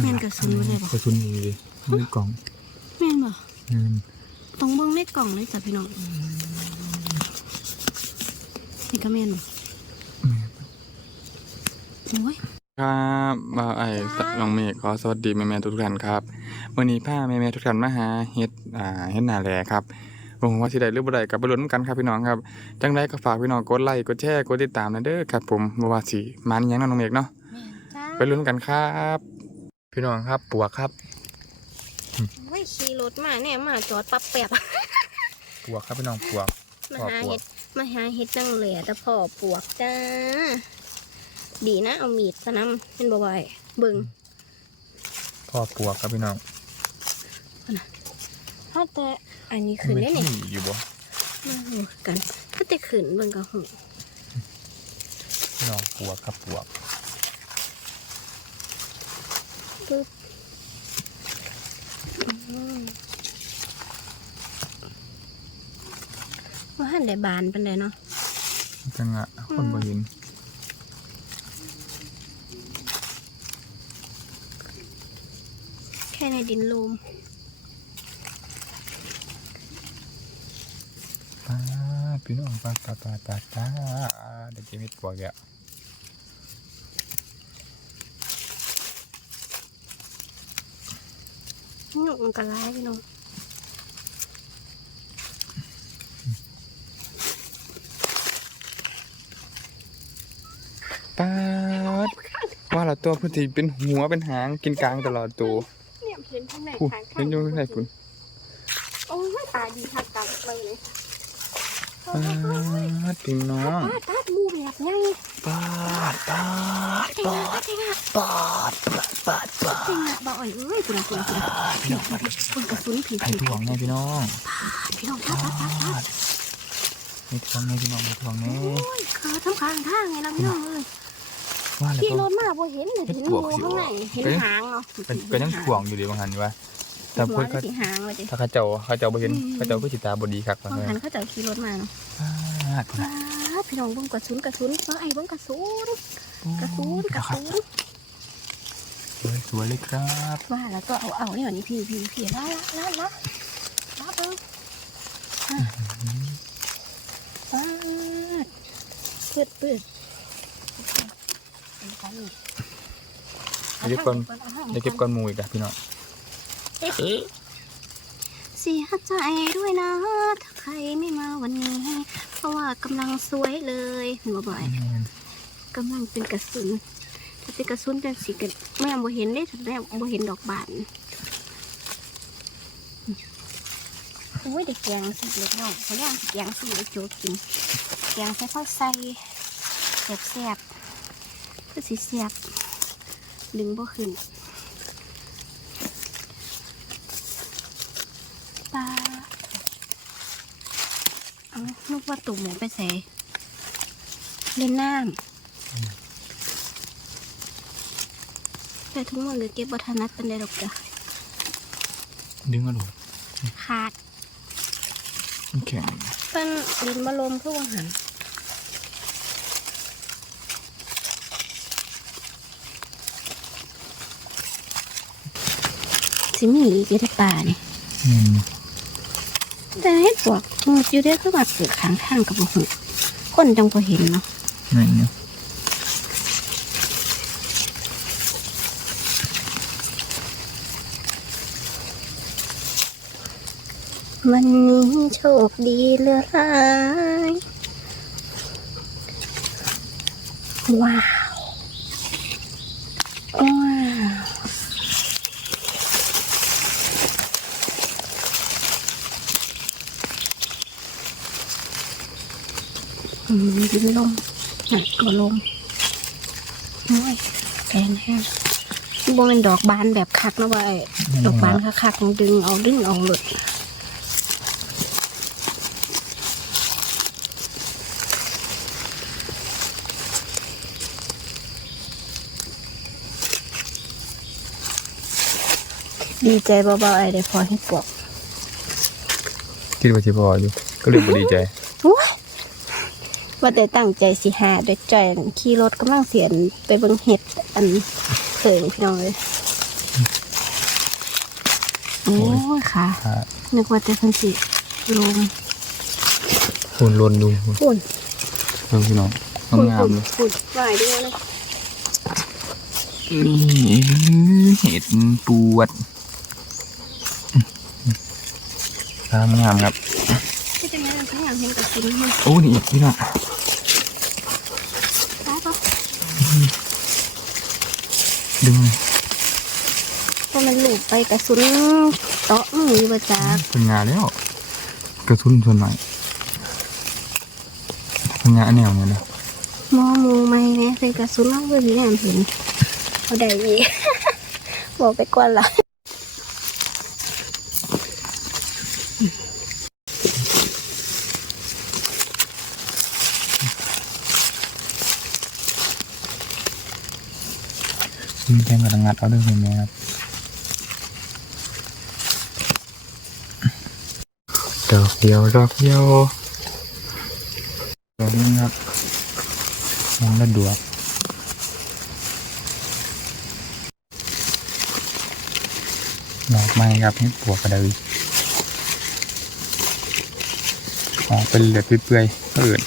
แม่นกระสุนบ่ได้บ่ กระสุนอยู่ดิในกล่องแม่นบ่เงินต้องเบิ่งในกล่องเลยจ้ะพี่น้องนี่ก็แม่นบ่โอ้ย ครับบ่าวไอ้น้องเมฆขอสวัสดีแม่ๆทุกท่านครับวันนี้พาแม่ๆทุกท่านมาหาเฮ็ดอ่าเฮ็ดนาแลครับบ่ฮู้ว่าสิได้หรือบ่ได้ก็บ่รู้นำกันครับพี่น้องครับจังไดก็ฝากพี่น้องกดไลค์กดแชร์กดติดตามนะเด้อครับผมบ่ว่าสิมันหยังเนาะน้องเมฆเนาะแม่นจ้าไปลุ้นกันครับ พี่น้องครับปวกครับโอ้ยขี่รถมาเนี่ยมาจอดปั๊บแป๊บปวกครับพี่น้องปวกมาพ่อหาปวกเห็ดมาหาเห็ดจังเลยแต่พ่อปวกจ้า ดีนะเอามีดสนำเป็นบ่อยเบิ่งพ่อปวกครับพี่น้องถ้าแต่อันนี้ขึ้นได้ไม่เนี่ยที่อยู่บ่มาหูกันถ้าแต่ขึ้นเบิ่งก็หูพี่น้องปวกครับปวก ปึ๊บอืมว่าหันได้บานเป็นไดเนาะจังอะคนบ่เห็นแค่ในดินลูมป้าดพี่น้องป้าดป้าดป้าดป้าดป้าดเด็กจะมีปวกแล้ วหนุ่มกระไรพี่น้องป้าดว่าเราตัวพื้นที่เป็นหัวเป็นหางกินกลางตลอดตัวเนี่ยเห็นข้างในพูดข้างเห็นอยู่ข้างในคุณโอ้ยตาดีทักกันเลยป้าดพี่น้อง ป้าตาดมูแบบไง ป้าดป้าดเจ๋งป้าอะดเจ๋งอะป้าดป้าดป้าดป้าดเจ๋งอะบ่อ่อยเอ้ยคุณคุณคุณพี่น้องป้าดคุณกระสุนผีไอ้ผีถ่วงไงพี่น้องพี่น้องป้าป้าป้าป้าไอ้ถ่วงไงพี่น้องไอ้ถ่วงไงโอ้ยขาทั้งข้างทางไงล่ะพี่น้องเอ้ยว่าแล้วขี่ก็รถมาบ่เห็นเลยเห็นงูข้างในเห็นหางเนาะเป็นเป็นยังถ่วงอยู่ดีบางหันว่าแต่หัเพื่วอนเขาสีหางเลยดิถ้าเขาเจ้าเขาเจ้าบ่เห็นอืมเขาเจ้าก็จิตาบดีคักว่าบางไงหันเขาจะขี่รถมาเนาะป้าดป้า พี่น้องเบิ่งกระสุนกระสุนว่าไอ้เบิ่งกระสุนกระสุนกระสุนสวยสวยเลยครับว่าแล้วก็เอาเอาเนี่ยนี่พี่พี่พี่ละละละละเบิ่งอะป้าดเปิดเปิดเดี๋ยวเก็บก่อนเดี๋ยวเก็บก้อนหมูอีกอะพี่น้องเสียใจด้วยนะ ถ้าใครไม่มาวันนี้เพ ราะว่ากำลังสวยเลยเห็นบ่บ่อยกำลังเป็นกระสุนถ้าเป็นกระสุนเป็นสีกันแม่บ่เห็นได้ถึงแม่บ่เห็นดอกบานโอ้ยเด็กแกงสิเล็กน้องเขาเรียกแกงสิเล็กโจกกินแกงใส่ข้าวใส่แซ่บๆคือสีแซ่บดึงบ่ขึ้น ปลา เอาลูกว่าตุ่มหมูไปใส่เล่นน้ำแต่ทุกหมดเลยเก็บวัฒนัดเป็นได้ดอกจ้ะดึงมาหลงขาดมันแข็งเป็นดินบะลมเพื่อวังหันสิมีอีกอยู่ในป่านี่อืม แต่เห็ดปวกงูอยู่ได้คือมาเกิดข้างทางกับบุหคนจังพอเห็นเนาะนี่เนี่ยวันนี้โชคดีเหลือหลาย ว้าวว้าวอืม ดินลมหนักตัวลมโอ้ยแกนแห้งโบเป็นดอกบานแบบคักนะว่าไอ้ดอกบานคักๆดึงเอาดึงเอาหลุดดีใจเบาๆไอ้เดี๋ยวพอให้ปวกคิดว่าจะพออยู่ก็เลยบ่ดีใจว่า แต่ตั้งใจสิหาโดยใจอยขี่รถกำลังเสียนไปเบิ่งเห็ดอันเขิงพี่น้องเลยโอ้ยค่ะอ่านึกว่าจะพันสิลงฝุ่นลนดูฝุ่นเพิ่มพี่น้องฝุ่นงามฝุ่นๆเลยฝุ่นไหวด้วยนะนี่เห็ดปวดงามงามครับ ที่จะแม่ทำทั้งอย่างเห็นกับฝุ่นมันโอ้นี่อีกพี่น้องได้ปะดึงเพราะมันหลุดไปกระสุนเตาะมือประจากเป็นงานแล้ว กระทุนส่วนหน่อยเป็นงานแนวเนี่ยนะมอมูไม่เนี่ยเป็นกระสุนมากเลยที่แม่เห็นเอาได้อีกบอกไปก่อนละ งกับงัดเอาเด้วยเห็นไหมครับดอกเดียวดอกเดียวดอกนี้ครับมองแล้วดวกดอกไม้ครับให้ปวกกระดือออกเป็นเหลือดเปื่อยๆก็อื่น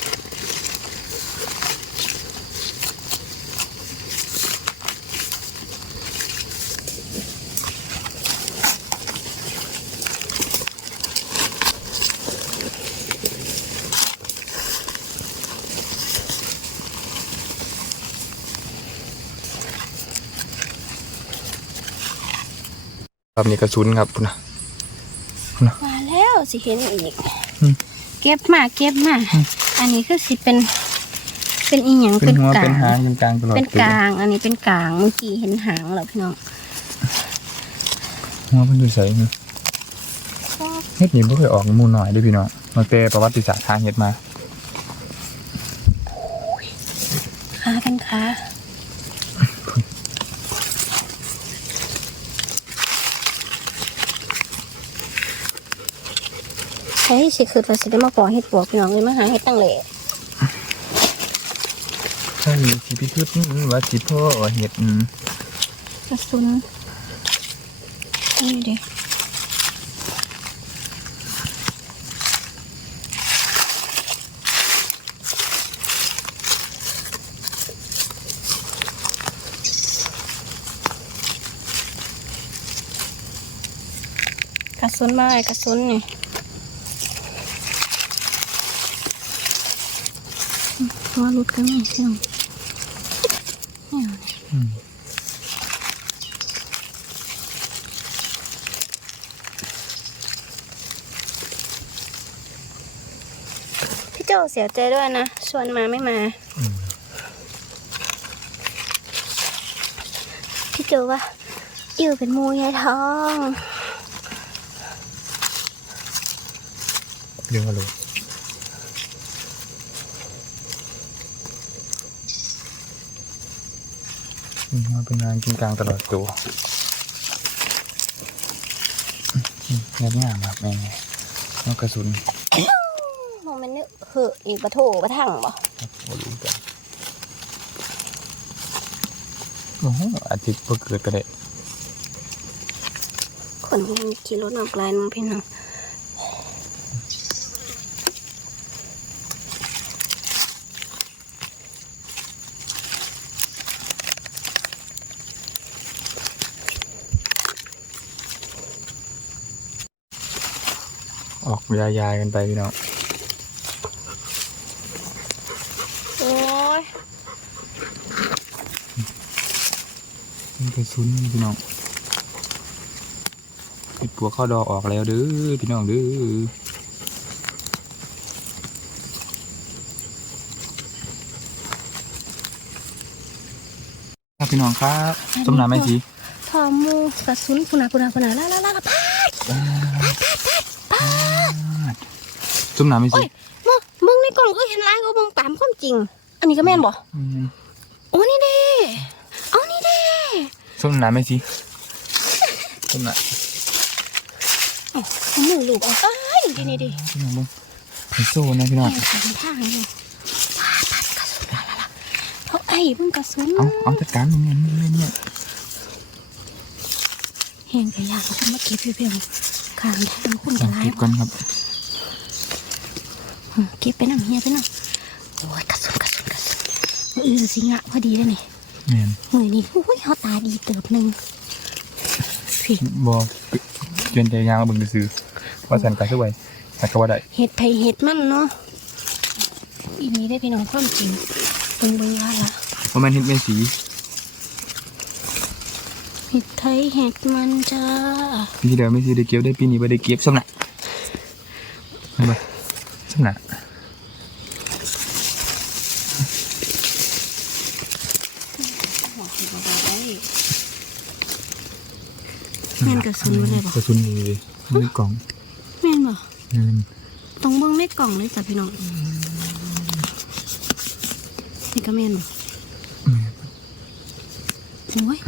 รอบนี้กระสุนครับนะมาแล้วสิเห็นอีกอืมเก็บมาเก็บมาอืมอันนี้คือสิเป็น เป็นอีหยังเป็นหัวกลาเป็นงหางเป็นกลางตลอดเป็นกลาง อันนี้เป็นกลางเมื่อกี้เห็นหางแล้วพี่น้องหัวเป็นดูใสนี่เฮ็ดนี่บ่เคยออกหมูหน่อยเด้วยพี่น้องมาเตประวัติศาสตร์ทางเฮ็ดมาขาเป็นขา สิคือว่าสิได้มาปล่อยเห็ดปวกพี่น้องเลยมาหาเห็ดตั้งเหล่ใช่สิพี่คือว่าสิพ่อเฮ็ดอืมกระสุนนี่ดิกระสุนมาไอ้กระสุนนี่ ตัวรุดกันไหมเชียวเนี่ยอืมพี่โจเสียใจด้วยนะ ชวนมาไม่มา พี่โจว่าอยู่เป็นหมูยายทองเรื่องอะไร มมันเป็นงานกินกลางตลอดตัวอืมเงียบงามครับแม่นกกระสุนมองมันนึกเหอะอีกปะโถปะทั่งบ่ครับบ่รู้กันโอ้โหอาทิตย์เพิ่งเกิดก็ได้คนมันขี่รถมาไกลน้องพี่น้อง ออกยายๆกันไปพี่น้องโอ้ยมันกระสุนพี่น้องปิดปัวเข้าดอกออกแล้วเด้อพี่น้องเด้อครับพี่น้องครับต้มน้ำไหมจีทอมูกระสุนพุนาพุนาพุนาลาลาลาลาพาด ต้มน้ำไหมโอ้จียมึงมึงในกล่องเขาเห็นลายก็มึงตามความจริง อันนี้ก็แม่นบ่อืมโอ้นี่เด้เอานี่เด้ต้มน้ำไหมจีต้มน้เอาหนึ่งลูกเอาไปนี่นี่ดิำพี่น้องเบิ้งไฮโซนะพี่น้อง แม่ขอทางเลยพาดพาดกระสุนลาลาลาเพราะไอ้มึงกระสุนเอาเอาจัดการตรงนี้เนี่ยเนี่ยห้งกระยากเขามาเก็บเพียงๆข้างทางคุณจะไล่เก็บก่อนครับอืม เก็บไปน้ำเฮียไปน้ำโอ้ยกระสุนกระสุนกระสุนมืออื่นสิงะพอดีเลยนี่แม่นมือนี้อุ้ยเขาตาดีเติบหนึ่งพี่บ่เปลี่ยนใจยางมาเบิ่งซื่อๆว่าสันกะคือไว้แต่ก็ว่าได้เห็ดไผ่เห็ดมันเนาะอีนี้ได้พี่น้องความจริงเบิ่งเบิ่งว่าละบ่แม่นเฮ็ดแม่สีเห็ดไทยเห็ดมันจ้าปีที่แล้วไม่สิได้เก็บได้ปีนี้บ่ได้เก็บซ้ำน่ะเห็นบ่ ซ้ำน่ะแม่นกระสุนบ่ได้บ่ กระสุนนี่เลยมันในกล่องแม่นบ่แม่นต้องเบิ่งในกล่องเลยจ้ะพี่น้องนี่ก็แม่นบ่แม่นโอ้ย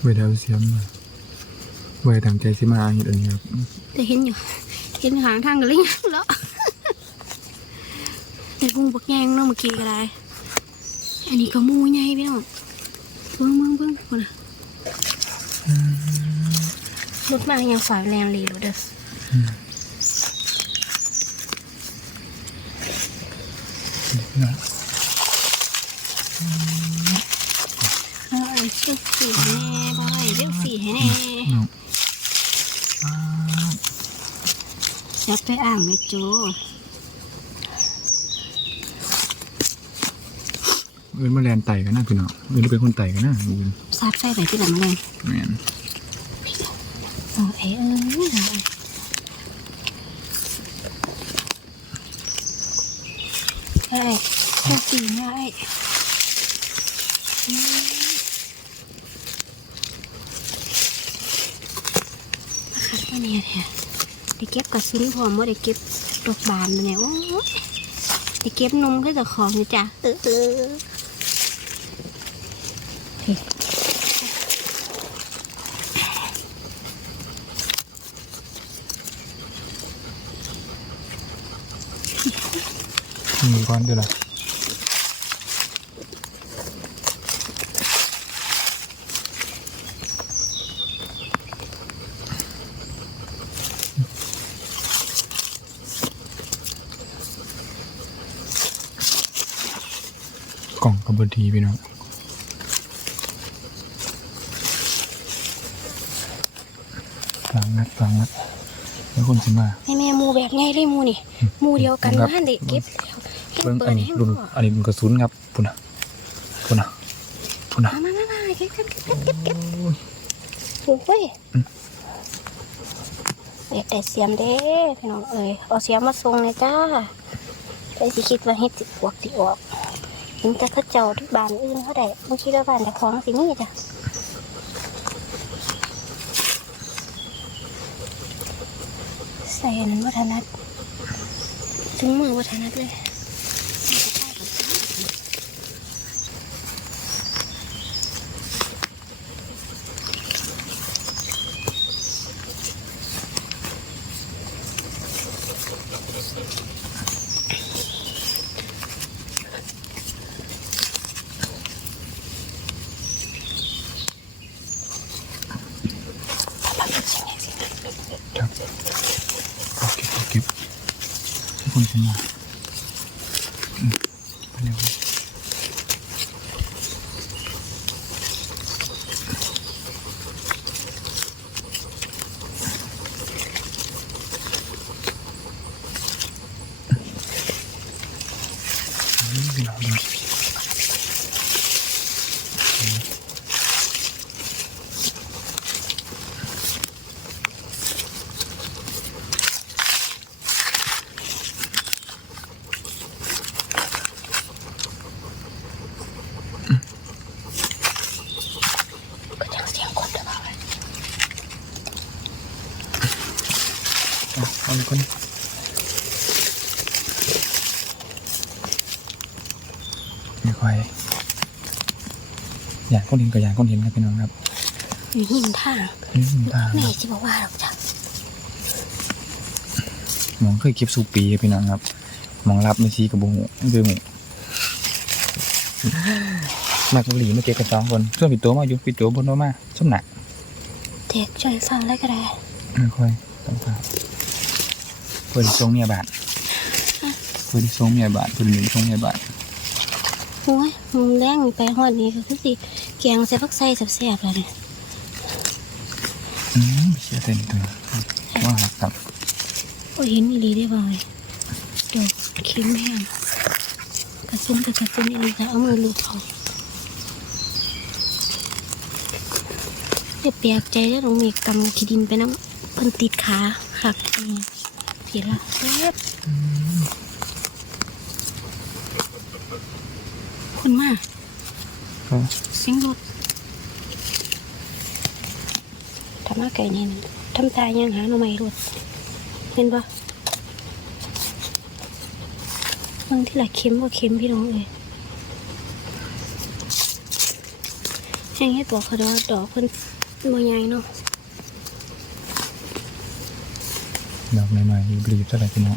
ไว้ดาวเสียมมา ไว้ตั้งใจสิมาเฮ็ดอันนี้ครับแต่เห็นอยู่ เห็นหางทางกันเลยยังแล้วแต่กุ้งบักแยงเนาะเมื่อกี้ก็ได้ อันนี้ก็หมูใหญ่พี่น้องเบิ่งเบิ่งเบิ่งคนน่ะรถมายังฝ่ายแรงเลยรถเด้อเอ้ยเจ้าสีแน่บ่อยเจ้าสีให้แน่ น้องยัดไปอ่างไว้โจเอิ้นมาแลนไต่กันนะพี่น้องเอิ้นเป็นคนไต่กันนะเอิ้นซาดไฟไปที่หลังเลยแม่นโอ้เอ้ยเอ้ยหาไอ้เจ้าสีแน่ไอ้อืมมาคัดมาเนี่ยแท้ได้เก็บกระสุนพร้อมว่าได้เก็บดอกบานมาเนี่ยโอ้ยได้เก็บนมให้เจ้าของนี่จ้ะเออเออมีก้อนด้วยล่ะล่ องกับบดีพี่น้องฟังนัดฟังนัดแล้วคนสิมาแม่แม่หมูแบบไงเลยหมูนี่หมูเดียวกันครับบ้านเด็กเก็บแล้วเก็บเบิ่งเปิอัดนนี้ให้รุ่นหมดอันนี้รุ่นกระสุนครับพุ่นน่ะพุ่นน่ะพุ่นน่ะมามามามาเก็บเก็บเก็บเก็บเก็บโอ้ยอืมเด็ดแต่เสียมเด้พี่น้องเอ้ยเอาเสียมมาส่งเลยจ้าไปสิคิดว่าเฮ็ดสิอวกสิออก เห็นแต่เขาเจ้าที่บ้านอื่นเขาได้บางทีเราบ้านแต่ของสินี่จ้ะใส่นนั้นวัฒนัดถึงมือวัฒนัดเลย ครับเอาเก็บเอาเก็บทุกคนสิมาอืมไปเร็วอืมพี่น้องดู เอาเอาเลยก่อนไม่ค่อยอยากคนเห็นก็อยากคนเห็นครับพี่น้องครับอยู่หินทางนี่มันทางแม่จะบอกว่าหรอกจ้ะหมองเคยเก็บสูปีครับพี่น้องครับหมองรับไม่ซีกับบุหูไม่เป็นหมูมากบุหรี่มาเก็บกันสองคนส่วนปิดตัวมาอยู่ปิดตัวบนโนมาส้มหนักเด็กช่วยฟังแล้วก็ได้ไม่ค่อยต้องฟัง เพื่อนทรงเมียบาทเพื่อนทรงเมียบาทเพื่อนหนึ่งทรงเมียบาทโอ้ยมึงแรงไปหอดนี้ก็คือสิแกงใส่ผักใส่แซ่บๆแล้วเนี่ยอืมเชื่อเต็มตัวว่าหักครับโอ้ยเห็นอีหลีได้บ่อยดอกเข็มแห้งกระซุ่มกับกระซุ่มอีหลีก็เอามือลูบเขาเดี๋ยวเปียกใจแล้วลงมีกำขี้ดินไปน้ำเพิ่นติดขาหักอืม ผีละแซ่บคุณมาก็เสียงรถทำมาไก่นี่นะทำตายังหาหน่อไม้รถเห็นปะบางที่ละเค็มว่าเค็มพี่น้องเอ้ยแห้งให้ตัวเขาดอกดอกเพิ่นบ่ใหญ่เนาะ ดอกหน่อยๆบลีบเท่าไหร่พี่น้อง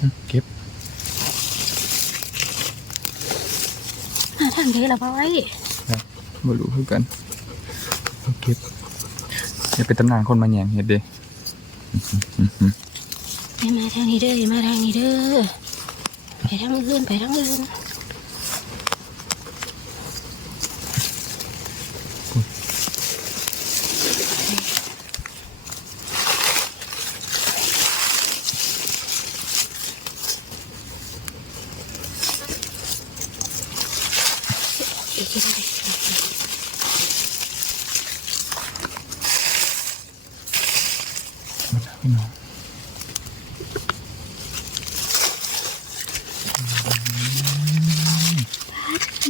อืมเก็บมาทางเด้ละบ่ไว้บรู้คือกันเอาเก็บอย่าเป็นตำนานคนมาแย่งเห็ดเด้ไปมาทางนี้เด้อมาทางนี้เด้อไปทางอื่นไปทางอื่น อีกที่ได้ มาแล้วพี่น้อง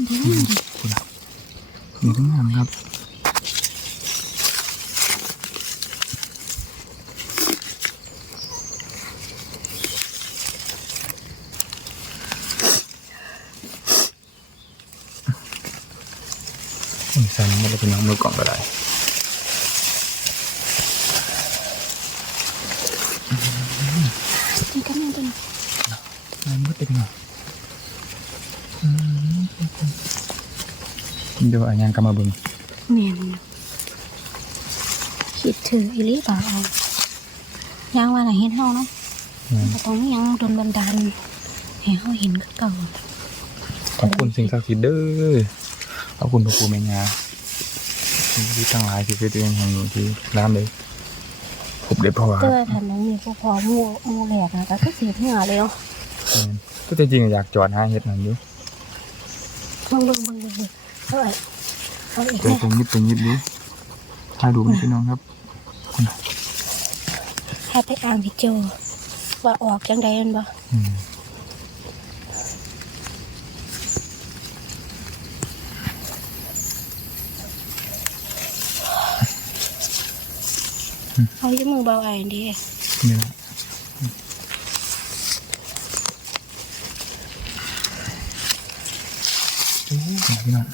เด้อ คุณครับมีทั้งงามครับอืมใส่น้ำมันเลยพี่น้องมือกล่องก็ได้ นี่ก็แม่นตัวนี้ น้ำมันเต็มหน่อยอืมเดี๋ยวอันยังกำมาเบิ่งแม่นคิดถึงอีหลีบ่เอาย่างว่าน่ะเห็นเฮาเนาะอืมก็ต้องมีหยังโดนบันดาลให้เฮาเห็นคือเก่าขอบคุณสิ่งศักดิ์สิทธิ์เด้อขอบคุณพระครูแม่ยาที่ทั้งหลายที่เป็นเองแห่งนี้ที่ร้านเลยผมได้พอคเจรับอทันน้องมีพวกพอหมู่หมู่แหลกนะก็คือสีเหงื่อเลยเนาะแม่นก็จริงๆอยากจอดหาเฮ็ดนั่นอยู่เบิ่งเบิ่งเบิ่ง เบิ่งเบิ่งเอาไอ้เอาอีกแต่แม่ผมยิบเป็นยิบอยู่ถ่ายดูมันพี่น้องครับถ้าไปอ่านพี่โจว่าออกจังใดแม่นบ่อืมเอาอยู่มือเบาไอ้อันเดีนี่นะโอ้ยพี่น้อง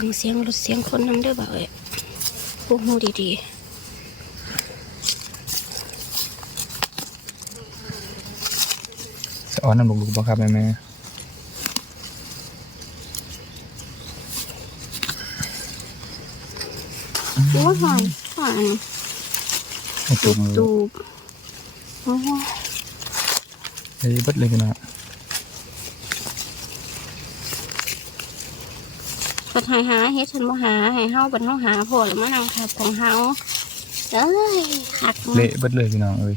ฟังเสียงรถเสียงคนนำเด้อเบาเอ้พวกหูดีสะออนน้ำลูกๆบ่ครับแม่แม่ๆโอ้ยหอนหอนให้จุ่มตูบโอ้ยไอ้เบิดเลยพี่น้อง ดหายหาเฮ็ดฉันบ่หาให้เฮาบัดเฮาหาพอแล้วมานั่งทับของเฮาเอ้ยหักเละเบิดเลยพี่น้องเอ้ย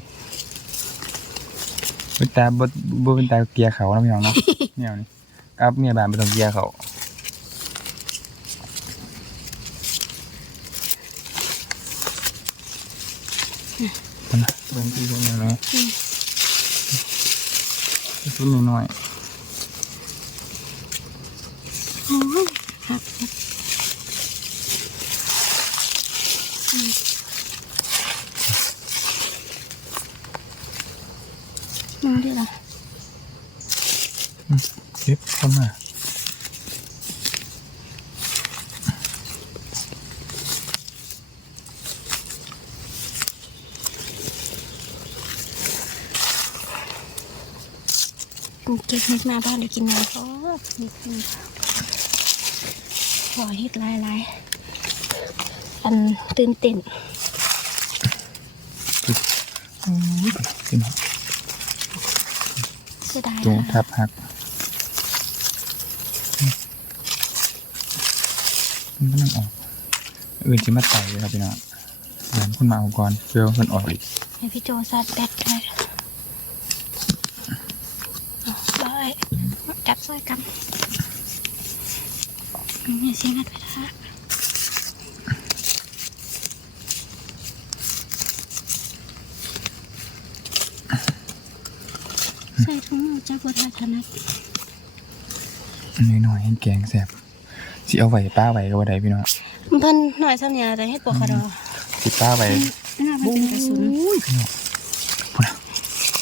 เป็นตาบ่บ่เป็นตาเกียร์เขานะพี่น้องเนาะแนวนี้กับเมียบ้านบ่ต้องเกียร์เขามันนะเบิ่งที่เบิ่งแม่แม่ชุดน้อยโอ้ยหักอืมมาดิล่ะ ๆเก็บเข้ามา เก็บเห็ดมาบ้านได้กินน้ำก็นิดนึงขอเห็ดหลายหลายๆอันตื่นเต้นพี่น้องเสียดายตรงนะทับหักมันก็นั่งออก อื่นจะมาไต่เลยครับพี่น้องเดี๋ยวคุณมาเอาก่อนเพื่อมันออกอีกให้พี่โจซัดแบตเลยเอาได้จับช่วยกันนี่สิงัดไปนะใส่ถุงมือ จากบัวทายถนัดน้อยหน่อยให้แกงแสบสิเอาไว้ป้าไว้ก็ว่าได้พี่น้องเพิ่นหน่อยซ้ำเนี่ยแต่ให้ปวกคาดอสิป้าไว้น่ามันเป็นกระสุนพี่น้องพูดนะ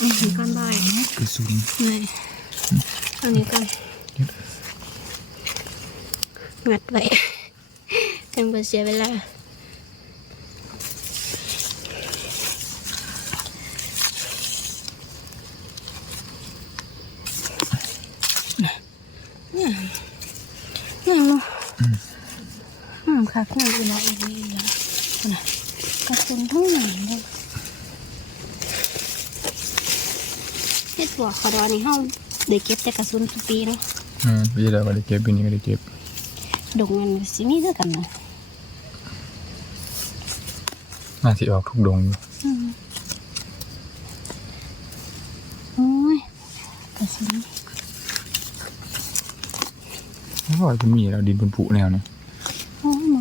นี่ถึงก้อนบ่อยกระสุนเลยเอานี้ก่อนงัดไว้จังบ่เสียเวลา เนี่ยเนี่ยเนาะ อืมค่ะเนี่ยเวลาอีกนี่แล้วนะกระสุนทั้งหนังเลยเฮ็ดบัวขอดอนี่เฮาได้เก็บแต่กระสุนทุกปีเนาะอืมพี่เดี๋ยวก็ได้เก็บปีนี้ก็ได้เก็บดงเงินสิมีคือกันเนาะน่าสิออกทุกดงอยู่อืมโอ้ยกระสุนเพราะว่าจะมีแล้วดินบนผุแนวนี้โอ้ยหมด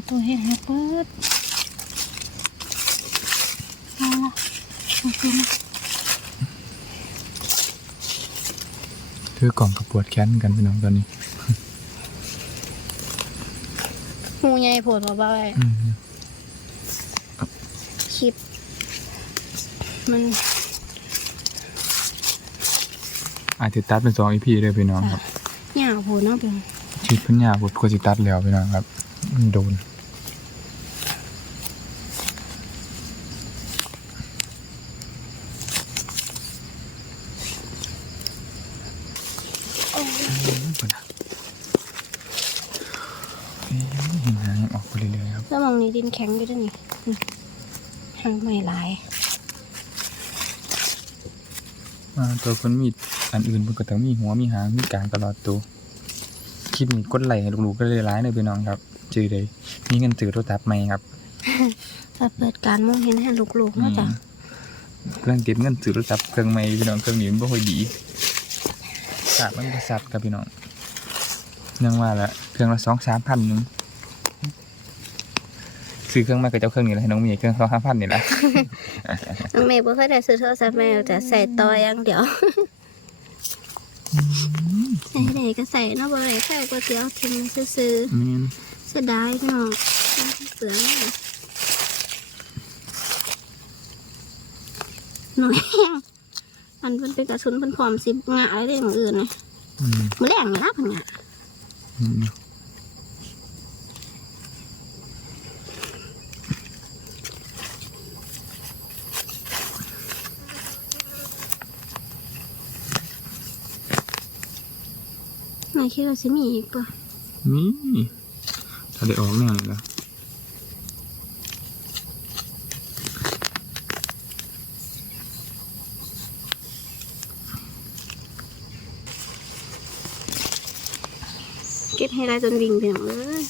ตัวเฮ็ดให้เปิดเอาละกระสุนถือกล่องกระปวดแค้นกันพี่น้องตอนนี้หูใหญ่โผล่มาบ่อยอืมคลิป มัน อาจจะตัดเป็นสองอีพีเลยพี่น้องครับหยาโผล่เนาะเป็น ชีวิตเพิ่นยากบทก็สิตัดแล้วพี่น้องครับ มันโดน โอ้ย เพิ่นน่ะเอ๊ะเห็นหางยังออกไปเรื่อยๆครับ แล้วมองนี้ ดินแข็งอยู่ด้วยนี่นี่หางไม่หลายมาตัวเพิ่นมีอันอื่นเพิ่นก็ต้องมีหัวมีหางมีกลางตลอดตัวคลิปนี้กดไลค์ให้ลูกๆก็เลยร้ายเลยพี่น้องครับจือเลยมีเงินซื้อโทรศัพท์ใหม่ครับถ้าเปิดการมองเห็นให้ลูกๆเนาะจ้ะเครื่องเก็บเงินซื้อโทรศัพท์เครื่องใหม่พี่น้องเครื่องนี้มันบ่ค่อยดีกาบมันก็สัตว์ครับพี่น้องยังว่าละเครื่องละสองสามพันหนึง ซื้อเครื่องใหม่ก็เจ้าเครื่องนี้แหละให้น้องมีเครื่องสองสามพันนี่แหละน้องเมย์บ่เคยได้ซื้อโทรศัพท์แม่แต่ใส่ต่ออย่างเดียวใส่ไหนก็ใส่เนาะบ่ได้ใส่ก๋วยเตี๋ยวทิ้งไว้ซื่อแม่นๆเสียดายพี่น้องเปลืองเลยหน่อยแห้งอันเพิ่นเป็นกระสุนเพิ่นพร้อมสิบงะอะไรได้อย่างอื่นเลยอืมมื้อแรงนี่ล่ะเพิ่นงะ อืมไหนคิดว่าสิมีอีกป่ะนี่ถ้าได้ออกแน่เลยละเก็บให้ได้จนวิ่งไปหมดเลย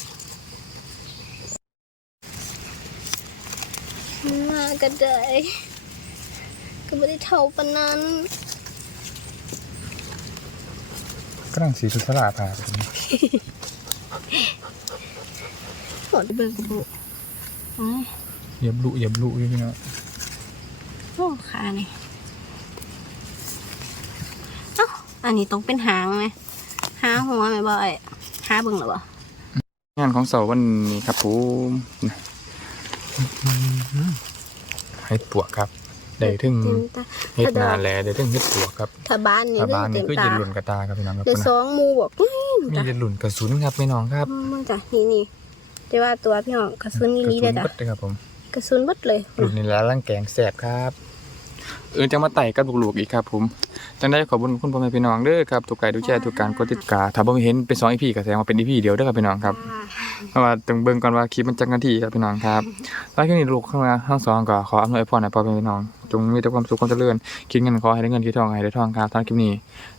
มาก็ได้ก็ไม่ได้เท่าปานนั้น กำลังสีสุสลาผ่าไปนี่หมดเบิ่งบุอ๋อเหยียบลุเหยียบลุอยู่พี่น้องโอ้ขานี่เอ้าอันนี้ต้องเป็นหางไหมหาหัวไหมบ่อยหาเบิ่งหรอบ่งานของเสาร์วันนี้ครับผมเฮ็ดปวกครับ ได้ถึงเต็มตาเฮ็ดนาแลได้ถึงเฮ็ดปวกครับถ้าบ้านนี่ถ้าบ้านนี่เต็มคือตาเย็นหลุนกระตาครับพี่น้องครับเดี๋ยวพุ่นสน่ะองหมูบอกอื้อมีจ้ะเย็นหลุนกระสุนครับพี่น้องครับมันจ้ะนี่นี่แต่ว่าตัวพี่น้องกระสุนนี่กระลีสุเลนยจ้ะเบิดเลยครับผมกระสุนเบิดเลยหลุนนี่แล้วร่างแกงแสบครับเออจะมาไต่กับลูกๆอีกครับผมจจังได้ขอบคุณคุณพ่อแม่พี่น้องเด้อครับทุกไก่ทุกแชร์ทุกการกดติดตามถ้าบ่เห็นเป็น2 EP ก็แสดงว่าเป็น EP เดียวเด้อครับพี่น้องครับอ่าเพราะว่าต้องเบิ่งก่อนว่าคลิปมันจักนาทีครับพี่น้องครับแล้วที่นี่ลูกข้างล่างทั้งสองก็ขออำนวยพรให้พ่อแม่พี่น้อง จงมีแต่ความสุขความเจริญคิดเงินขอให้ได้เงินคิดทองให้ได้ทองครับทางคลิปนี้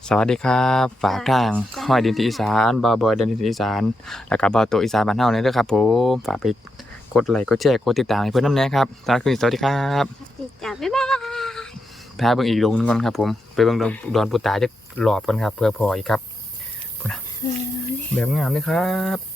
สวัสดีครับ ฝากทางห้อยดินที่อีสานบาวบอยดินที่อีสานแล้วก็บาวโตอีสานบ้านเฮาเนี่ยเด้อครับผมฝากไปกดไลค์กดแชร์กดติดตามให้เพิ่นนำแน่ครับตอนคืนนี้สวัสดีครับดีจ้ะบ๊ายบายพาเบิ่งอีกดงหนึงก่อนครับ ผมไปเบิ่งดอนดอนปูตาจะหลอบกันครับ เพื่อพออีกครับพุ่นน่ะแบบงามเลยครับ